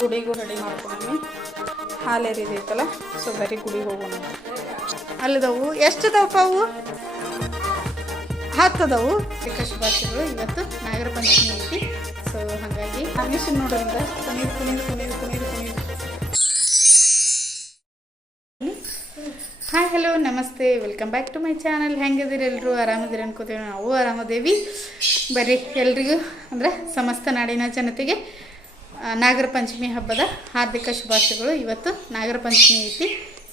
ಗುಡಿಗೂ ready ಮಾಡ್ಕೊಂಡ್ವಿ. ಹಾಲು ಎರಿದೈತಲ್ಲ, so ಬರೀ ಗುಡಿಗೆ ಹೋಗೋಣ. ಅಲ್ಲಿದವು ಎಷ್ಟದವಪ್ಪ ಅವು? 10 ಅದಾವು. ಶುಭಾಶಯಗಳು. ಇವತ್ತು ನಾಗರ ಪಂಚಮಿ ಐತಿ. ಸೊ ಹಾಗಾಗಿ ಮಿಷನ್ ನೋಡೋದ್ರಿಂದ ಕುಣಿದು. ಹಾಯ್ ಹಲೋ ನಮಸ್ತೆ, welcome back to my channel. ಹೆಂಗಿದ್ದೀರಿ ಎಲ್ಲರೂ? ಆರಾಮದಿರಿ ಅನ್ಕೋತೀವಿ. ನಾವು ಆರಾಮದೇವಿ. ಬರ್ರಿ ಎಲ್ರಿಗೂ ಅಂದರೆ ಸಮಸ್ತ ನಾಡಿನ ಜನತೆಗೆ ನಾಗರ ಪಂಚಮಿ ಹಬ್ಬದ ಹಾರ್ದಿಕ ಶುಭಾಶಯಗಳು. ಇವತ್ತು ನಾಗರ ಪಂಚಮಿ ಐತಿ.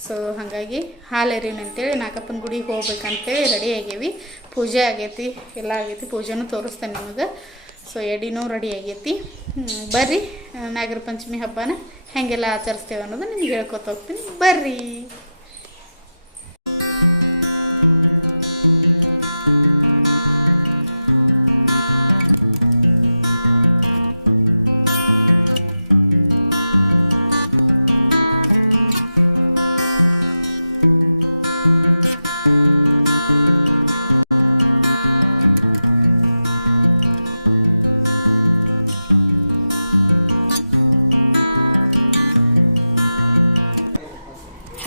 ಸೊ ಹಾಗಾಗಿ ಹಾಲು ಎರೀನಿ ಅಂತೇಳಿ ನಾಗಪ್ಪನ ಗುಡಿಗೆ ಹೋಗ್ಬೇಕಂತೇಳಿ ರೆಡಿ ಆಗೇವಿ. ಪೂಜೆ ಆಗೈತಿ, ಎಲ್ಲ ಆಗೈತಿ. ಪೂಜೆನೂ ತೋರಿಸ್ತೇನೆ ನಿಮಗೆ. ಸೊ ಎಡಿನೂ ರೆಡಿ ಆಗೈತಿ. ಬರ್ರಿ ನಾಗರ ಪಂಚಮಿ ಹಬ್ಬನ ಹೆಂಗೆಲ್ಲ ಆಚರಿಸ್ತೇವೆ ಅನ್ನೋದು ನಿಮ್ಗೆ ಹೇಳ್ಕೊತ ಹೋಗ್ತೀನಿ. ಬರ್ರಿ.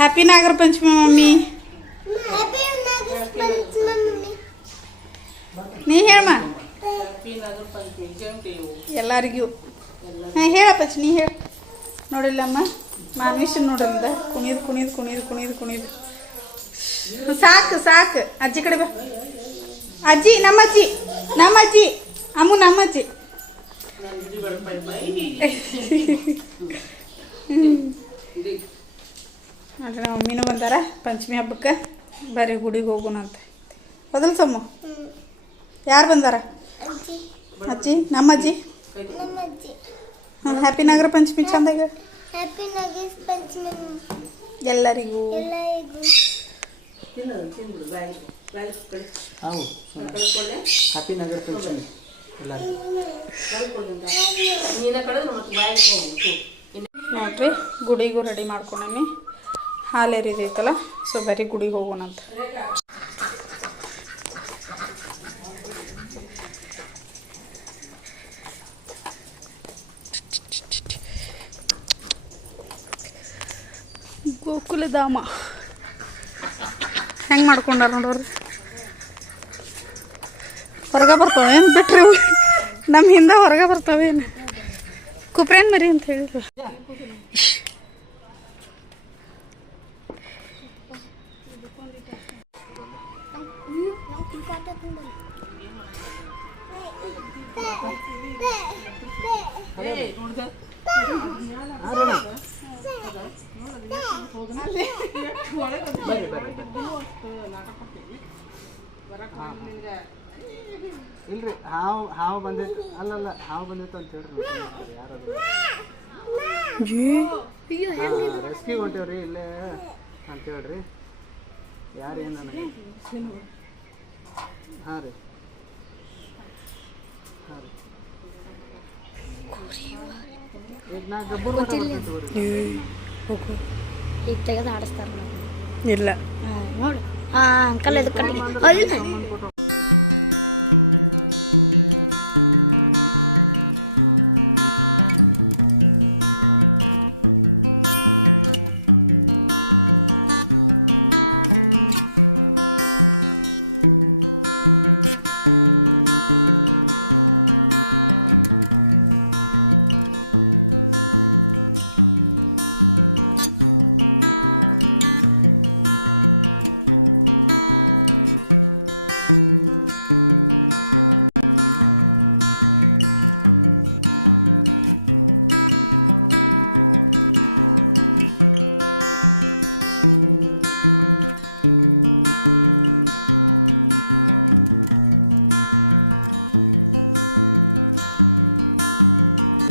Happy Nagara Panchami mummy. ನೀ ಹೇಳಮ್ಮ ಎಲ್ಲರಿಗೂ. ಹಾಂ ಹೇಳಪ್ಪ, ನೀ ಹೇಳ. ನೋಡಿಲ್ಲಮ್ಮ, ಮಾನ್ವಿಷನ್ ನೋಡಲ್ಲ. ಕುಣಿದು ಸಾಕು. ಅಜ್ಜಿ ಕಡೆ ಬಾ. ಅಜ್ಜಿ ನಮ್ಮಜ್ಜಿ ಅಮ್ಮು ನಮ್ಮಜ್ಜಿ. ನೋಡ್ರಿ ನಮ್ಮ ಮಮ್ಮಿನೂ ಬಂದಾರ ಪಂಚಮಿ ಹಬ್ಬಕ್ಕೆ. ಬರ್ರಿ ಗುಡಿಗೆ ಹೋಗೋಣ ಅಂತ. ಹೌದಲ್ಲ ಸಮ್ಮ? ಯಾರು ಬಂದಾರ? ಅಜ್ಜಿ ನಮ್ಮಜ್ಜಿ. ಹ್ಯಾಪಿ ನಾಗರ ಪಂಚಮಿ. ಚಂದಾಗ ಎಲ್ಲರಿಗೂ. ಹ್ಯಾಪಿ ನಾಗರ ಪಂಚಮಿ. ನೋಡ್ರಿ ಗುಡಿಗೂ ರೆಡಿ ಮಾಡ್ಕೊಂಡೀನಿ. ಹಾಲು ಎರಿದೈತಲ್ಲ, ಸೊ ಬರೀ ಗುಡಿಗೆ ಹೋಗೋಣ ಅಂತ. ಗೋಕುಲಧಾಮ ಹೆಂಗೆ ಮಾಡ್ಕೊಂಡಾರ ನೋಡೋರು. ಹೊರಗೆ ಬರ್ತಾವೇನು ಬಿಟ್ರಿ? ನಮ್ಮ ಹಿಂದೆ ಹೊರಗೆ ಬರ್ತಾವೇನು? ಕುಪ್ರೇನ್ ಮರಿ ಅಂತ ಹೇಳಿದ್ರು. ಇಲ್ರಿ ಹಾವು ಬಂದೈತೆ. ಅಲ್ಲಲ್ಲ ಹಾವು ಬಂದೈತೆ ಅಂತ ಹೇಳ್ರಿ. ಯಾರು ರೆಸ್ಕ್ಯೂ ಹೊಂಟೇವ್ರಿ ಇಲ್ಲೇ ಅಂತ ಹೇಳ್ರಿ. ಯಾರು ಏನು ನನಗೆ? ಹಾಂ ರೀ ಈಗ ನಾ ಗಬ್ಬರು ಈಗ ತೆಗೆದು ಆಡಿಸ್ತಾರ ಇಲ್ಲ ನೋಡಿ. ಅಂಕಲ್ ಇದು ಕಟ್ಟಿ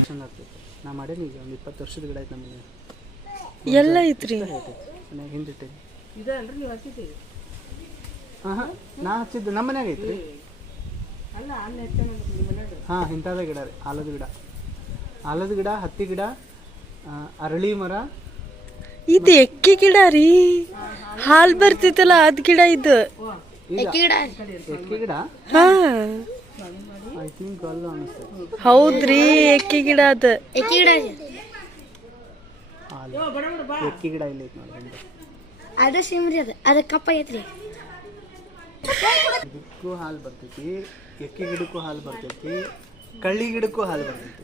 ಚಂದ ಆಗ್ತೈತೆ. ನಾ ಮಾಡೇನಿ ಈಗ ಒಂದು 20 ವರ್ಷದ ಗಿಡ ಐತೆ ನಮಗೆ. ಎಲ್ಲ ಐತ್ರಿ ಹಿಂದಿಟ್ಟೆ. ಹಾಂ ನಾ ಹಚ್ಚಿದ್ದು ನಮ್ಮ ಮನ್ಯಾಗ ಐತ್ರಿ. ಹಾಂ ಇಂಥದ್ದೇ ಗಿಡ ರೀ. ಆಲದ ಗಿಡ, ಹತ್ತಿ ಗಿಡ, ಅರಳಿ ಮರ. ಇದು ಎಕ್ಕಿ ಗಿಡ ರೀ. ಹಾಲು ಬರ್ತಿತ್ತಲ್ಲ ಅದ್ ಗಿಡ. ಇದು ಎಕ್ಕಿ ಗಿಡ. ಹಾಂ ಐ ಥಿಂಕ್ ಅಲ್ಲ ಅನಿಸ್ತದೆ. ಹೌದ್ರಿ, ಎಕ್ಕಿ ಗಿಡ. ಅದು ಎಕ್ಕಿ ಗಿಡ ಎಕ್ಕಿ ಗಿಡ ಇಲ್ಲಿ ಐತೆ ನೋಡಿ ಹಿಂದೆ. ಅದು ಸಿಮ್ರಿ ಅದು ಕಪ್ಪಾಗೈತ್ರಿ. ಇದಕ್ಕೂ ಹಾಲು ಬರ್ತೈತಿ, ಎಕ್ಕಿ ಗಿಡಕ್ಕೂ ಹಾಲು ಬರ್ತೈತಿ, ಕಳ್ಳಿ ಗಿಡಕ್ಕೂ ಹಾಲು ಬರ್ತೈತಿ.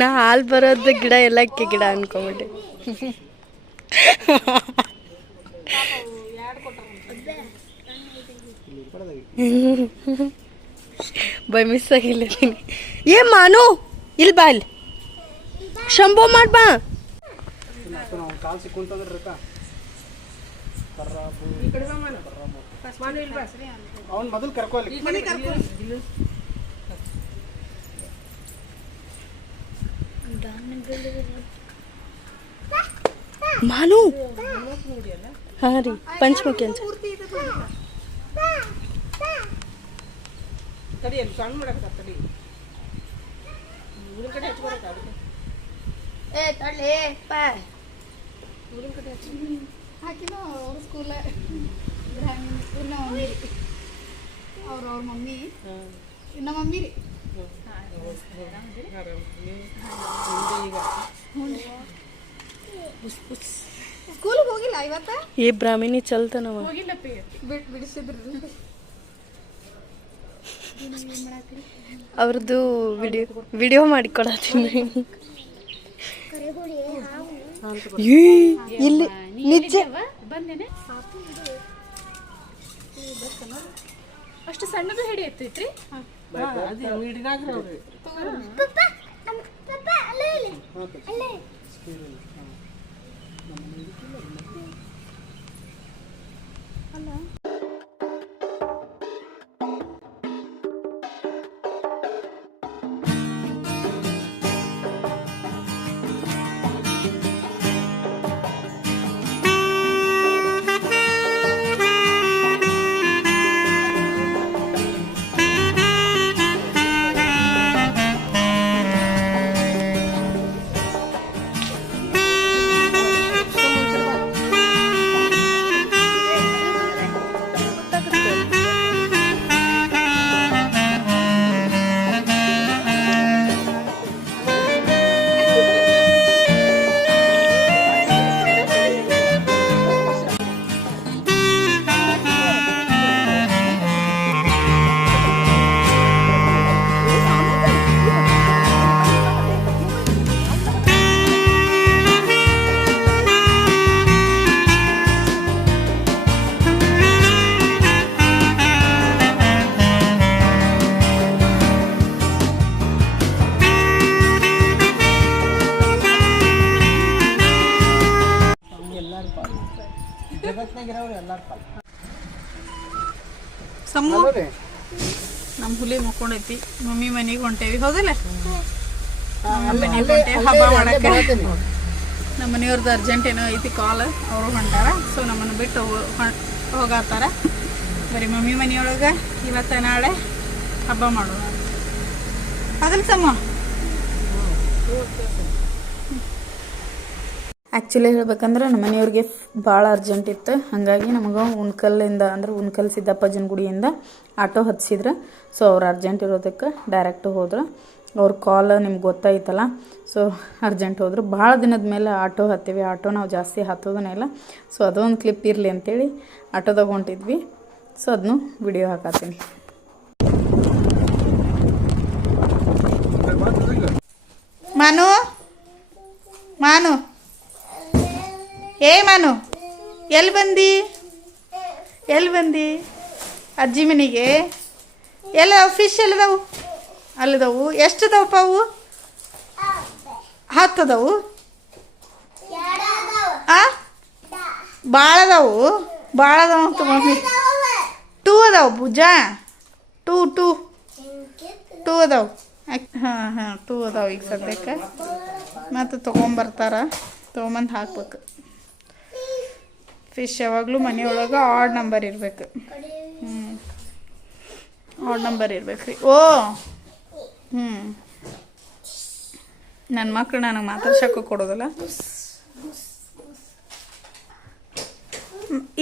ನಾ ಹಾಲು ಬರೋದು ಗಿಡ ಎಲ್ಲ ಅಕ್ಕಿ ಗಿಡ ಅನ್ಕೊಂಬಿಟ್ಟೆ. ಬೈ ಮಿಸ್ ಆಗಿಲ್ಲ ನೀನು. ಏ ಮಾನು ಇಲ್ಲಿ ಬಾ, ಇಲ್ಲಿ ಶಂಭೋ ಮಾಡಿ ಬಾ. ನಾವು ಕಾಲು ಸಿಕ್ಕುಂತಂದ್ರೆ ರೊಕ್ಕ ಅವ್ನು ಮೊದಲು ಕರ್ಕೊಳ್ಳಿ. ಮಾನು ಹಾಂ ರೀ ಪಂಚಮುಖಿ ಅಂತ ಹಾಕಿನ ಅವ್ರ ಸ್ಕೂಲ ಇನ್ನ ಮಮ್ಮಿ ರೀ, ಅವ್ರ ಮಮ್ಮಿ ಇನ್ನ ಮಮ್ಮಿ ರೀ. ಸ್ಕೂಲ್ಗೆ ಹೋಗಿಲ್ಲ ಇವತ್ತ? ಏ ಬ್ರಾಹ್ಮಿಣಿ ಚಲ್ತಾನವ ಹೋಗಿಲ್ಲ ಬಿಡಿಸಿದ್ರು. ಅವ್ರದ್ದು ವಿಡಿಯೋ ಮಾಡಿಕೊಡತ್ತೀನಿ. ಇಲ್ಲಿ ನಿಜ ಬಂದೇನೆ. ಅಷ್ಟು ಸಣ್ಣದು ಹಿಡಿ ಎತ್ತೈತ್ರಿ. ಸಮ್ಮು ನಮ್ಮ ಹುಲಿ ಮಕ್ಕೊಂಡೈತಿ. ಮಮ್ಮಿ ಮನೆಗೆ ಹೊಂಟೇವಿ, ಹೌದಿಲ್ಲ? ಮನೆಗೆ ಹೊಂಟೇವಿ ಹಬ್ಬ ಮಾಡಕ್ಕೆ. ನಮ್ಮ ಮನೆಯವ್ರದ್ದು ಅರ್ಜೆಂಟ್ ಏನೋ ಐತಿ ಕಾಲ್, ಅವರು ಹೊಂಟಾರ. ಸೊ ನಮ್ಮನ್ನು ಬಿಟ್ಟು ಹೋಗಾತಾರ. ಬರೀ ಮಮ್ಮಿ ಮನೆಯೊಳಗೆ ಇವತ್ತು ನಾಳೆ ಹಬ್ಬ ಮಾಡೋಣ, ಅದಲ್ಲ ಸಮ್ಮ? ಆ್ಯಕ್ಚುಲಿ ಹೇಳ್ಬೇಕಂದ್ರೆ ನಮ್ಮ ಮನೆಯವ್ರಿಗೆ ಭಾಳ ಅರ್ಜೆಂಟ್ ಇತ್ತು. ಹಾಗಾಗಿ ನಮಗೆ ಉಣ್ಕಲ್ಲಿಂದ ಅಂದ್ರೆ ಉಣ್ಕಲ್ ಸಿದ್ದಪ್ಪಜ್ಜನ ಗುಡಿಯಿಂದ ಆಟೋ ಹತ್ತಿಸಿದ್ರು. ಸೊ ಅವ್ರು ಅರ್ಜೆಂಟ್ ಇರೋದಕ್ಕೆ ಡೈರೆಕ್ಟ್ ಹೋದ್ರು. ಅವ್ರ ಕಾಲ್ ನಿಮ್ಗೆ ಗೊತ್ತಾಯ್ತಲ್ಲ. ಸೊ ಅರ್ಜೆಂಟ್ ಹೋದ್ರು. ಭಾಳ ದಿನದ ಮೇಲೆ ಆಟೋ ಹತ್ತೀವಿ. ಆಟೋ ನಾವು ಜಾಸ್ತಿ ಹತ್ತೋದನ್ನೇ ಇಲ್ಲ. ಸೊ ಅದೊಂದು ಕ್ಲಿಪ್ ಇರಲಿ ಅಂತೇಳಿ ಆಟೋದಾಗ ಹೊಂಟಿದ್ವಿ. ಸೊ ಅದನ್ನು ವಿಡಿಯೋ ಹಾಕತ್ತೀನಿ. ಮಾನು ಮಾನು ಏ ಮಾನು, ಎಲ್ಲಿ ಬಂದು ಅಜ್ಜಿ ಮನೆಗೆ? ಎಲ್ಲ ಫಿಶ್ ಎಲ್ಲದವು? ಅಲ್ಲದವು. ಎಷ್ಟು ಅದಾವಪ್ಪ ಅವು? 10 ಅದಾವು. ಭಾಳ ಅದಾವು ಅಂತ ಮಮ್ಮಿ. 2 ಅದಾವು ಪೂಜಾ. 2 ಅದಾವು. ಹಾಂ 2 ಅದಾವು ಈಗ ಸದ್ಯಕ್ಕೆ. ಮತ್ತು ತೊಗೊಂಬರ್ತಾರ, ತೊಗೊಂಬಂದು ಹಾಕ್ಬೇಕು. ಫಿಶ್ ಯಾವಾಗಲೂ ಮನೆಯೊಳಗೆ ಆಡ್ ನಂಬರ್ ಇರಬೇಕು. ಆಡ್ ನಂಬರ್ ಇರ್ಬೇಕು ರೀ. ಓ ನನ್ನ ಮಕ್ಕಳು ನನಗೆ ಮಾತಾಡ್ಸೋಕೆ ಕೊಡೋದಲ್ಲ.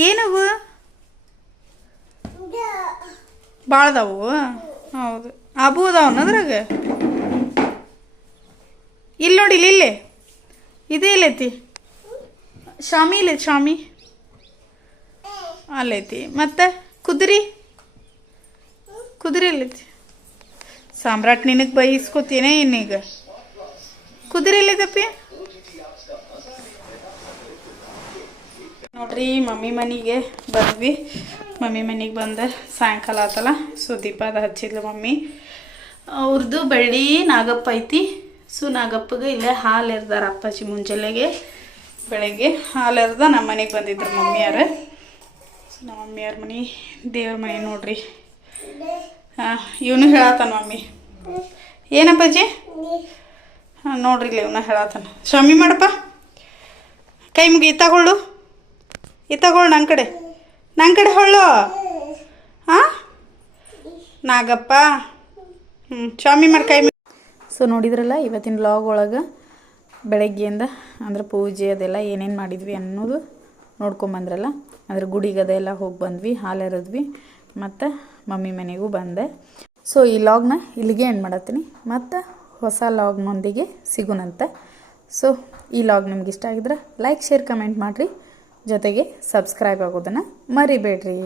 ಏನವು ಭಾಳ ಅದಾವು. ಹೌದು, ಅಬು ಅದಾವನ ಅದ್ರಾಗ. ಇಲ್ಲಿ ನೋಡಿ, ಇಲ್ಲೇ ಇದೇ ಇಲ್ಲೈತಿ. ಶಾಮಿ ಇಲ್ಲ ಶಾಮಿ ಅಲ್ಲೈತಿ ಮತ್ತು ಕುದುರೆ ಎಲ್ಲೈತಿ ಸಾಮ್ರಾಟ್ ನಿನಗೆ ಬೈಸ್ಕೊತೀನೇ ಇನ್ನೀಗ ಕುದುರೆ ಎಲ್ಲಿದಪ್ಪಿ ನೋಡ್ರಿ ಮಮ್ಮಿ ಮನೆಗೆ ಬಂದ್ವಿ ಮಮ್ಮಿ ಮನೆಗೆ ಬಂದ ಸಾಯಂಕಾಲ ಆತಲ್ಲ ಸೊ ದೀಪ ಅದು ಹಚ್ಚಿದ್ಲು ಮಮ್ಮಿ ಅವ್ರದ್ದು ಬೆಳ್ಳಿ ನಾಗಪ್ಪ ಐತಿ ಸೊ ನಾಗಪ್ಪಗೆ ಇಲ್ಲೇ ಹಾಲು ಎರ್ದಾರ ಅಪ್ಪಾಜಿ ಮುಂಜಾನೆಗೆ ಬೆಳಗ್ಗೆ ಹಾಲು ಎರ್ದ ನಮ್ಮ ಮನೆಗೆ ಬಂದಿದ್ರು ಮಮ್ಮಿಯಾರು ಸೊ ನಮ್ಮ ಮಮ್ಮಿಯವ್ರ ಮನೆ ದೇವ್ರ ಮನೆ ನೋಡ್ರಿ ಹಾಂ ಇವನು ಹೇಳತ್ತಾನ ಮಮ್ಮಿ ಏನಪ್ಪಾಜಿ ಹಾಂ ನೋಡ್ರಿ ಇಲ್ಲ ಇವನ್ನ ಹೇಳತ್ತಾನ ಶಾಮಿ ಮಾಡಪ್ಪ ಕೈ ಮುಗಿ ತಗೊಳ್ಳು ನನ್ನ ಕಡೆ ಹೊಳ್ಳು ಹಾಂ ನಾಗಪ್ಪ ಶಾಮಿ ಮಾಡಿ ಕೈ ಸೊ ನೋಡಿದ್ರಲ್ಲ ಇವತ್ತಿನ ವ್ಲಾಗ್ ಒಳಗೆ ಬೆಳಗ್ಗೆಯಿಂದ ಅಂದ್ರೆ ಪೂಜೆ ಅದೆಲ್ಲ ಏನೇನು ಮಾಡಿದ್ವಿ ಅನ್ನೋದು ನೋಡ್ಕೊಂಬಂದ್ರಲ್ಲ ಅಂದ್ರೆ ಗುಡಿಗೆ ಅದೆಲ್ಲ ಹೋಗಿ ಬಂದ್ವಿ ಹಾಲು ಎರೆದ್ವಿ ಮತ್ತು ಮಮ್ಮಿ ಮನೆಗೂ ಬಂದೆ ಸೊ ಈ ಲಾಗ್ನ ಇಲ್ಲಿಗೆ ಎಂಡ್ ಮಾಡತ್ತೀನಿ ಮತ್ತು ಹೊಸ ಲಾಗ್ನೊಂದಿಗೆ ಸಿಗೋಣಂತೆ ಸೊ ಈ ಲಾಗ್ ನಿಮ್ಗೆ ಇಷ್ಟ ಆಗಿದ್ರೆ ಲೈಕ್ ಶೇರ್ ಕಮೆಂಟ್ ಮಾಡಿರಿ ಜೊತೆಗೆ ಸಬ್ಸ್ಕ್ರೈಬ್ ಆಗೋದನ್ನು ಮರಿಬೇಡ್ರಿ.